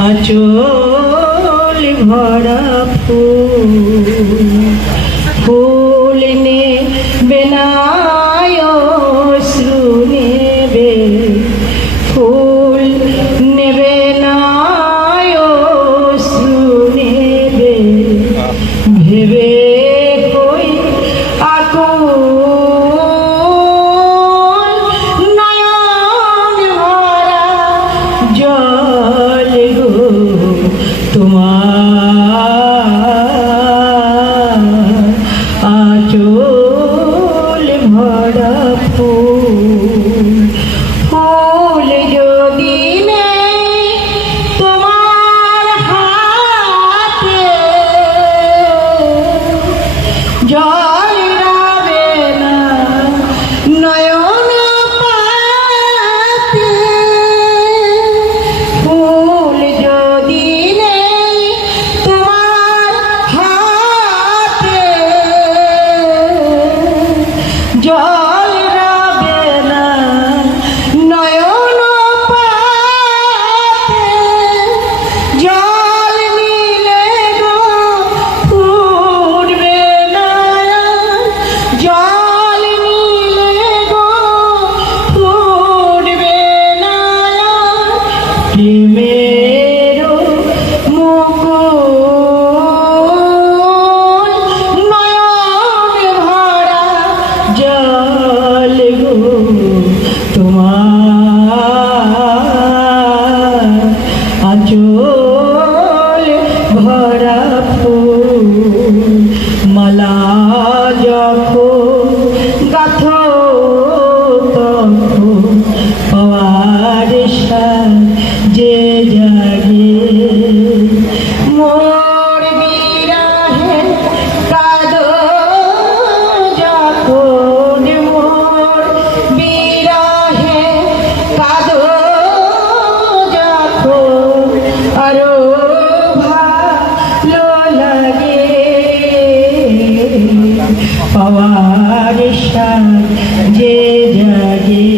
আঁচল ভরা ফুল ফুল নেবে না অশ্রু নেবে ফুল নেবে না অশ্রু নেবে ভেবে কই আকুল নয়ন ভরা জল গো তোমার আঁচল ভরা ফুল ফুল যদি নেই তোমার হাতে জল রাবে না নয়ন পাতে ফুল যদি নেই তোমার হাতে জল রাবে না নয়ন পাতে জল নিলে গো ফুটবে না জল নিলে গো ফুটবে না প্রেমের মুকুল নয়ন ভরা জল গো তোমার আঁচল ভরা ফুল মালা যখন গাথো তখন পাওয়ার যে জাগে মোর বিরহে কাঁদো যখন মোর বিরহে কাঁদো যখন আরো ভালো লাগে পাওয়ার যে জাগে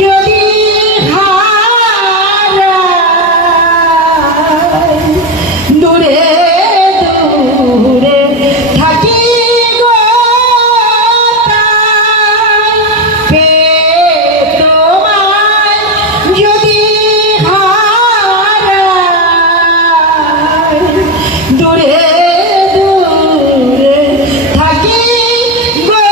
যদি দূরে দূরে থাকি গো তোমায় যদি দূরে দূরে থাকি গো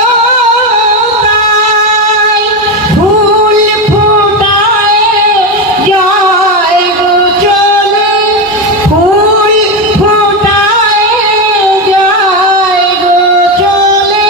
ফুল ফুটায় যায় গো চলে ফুল ফুটায় যায় গো চলে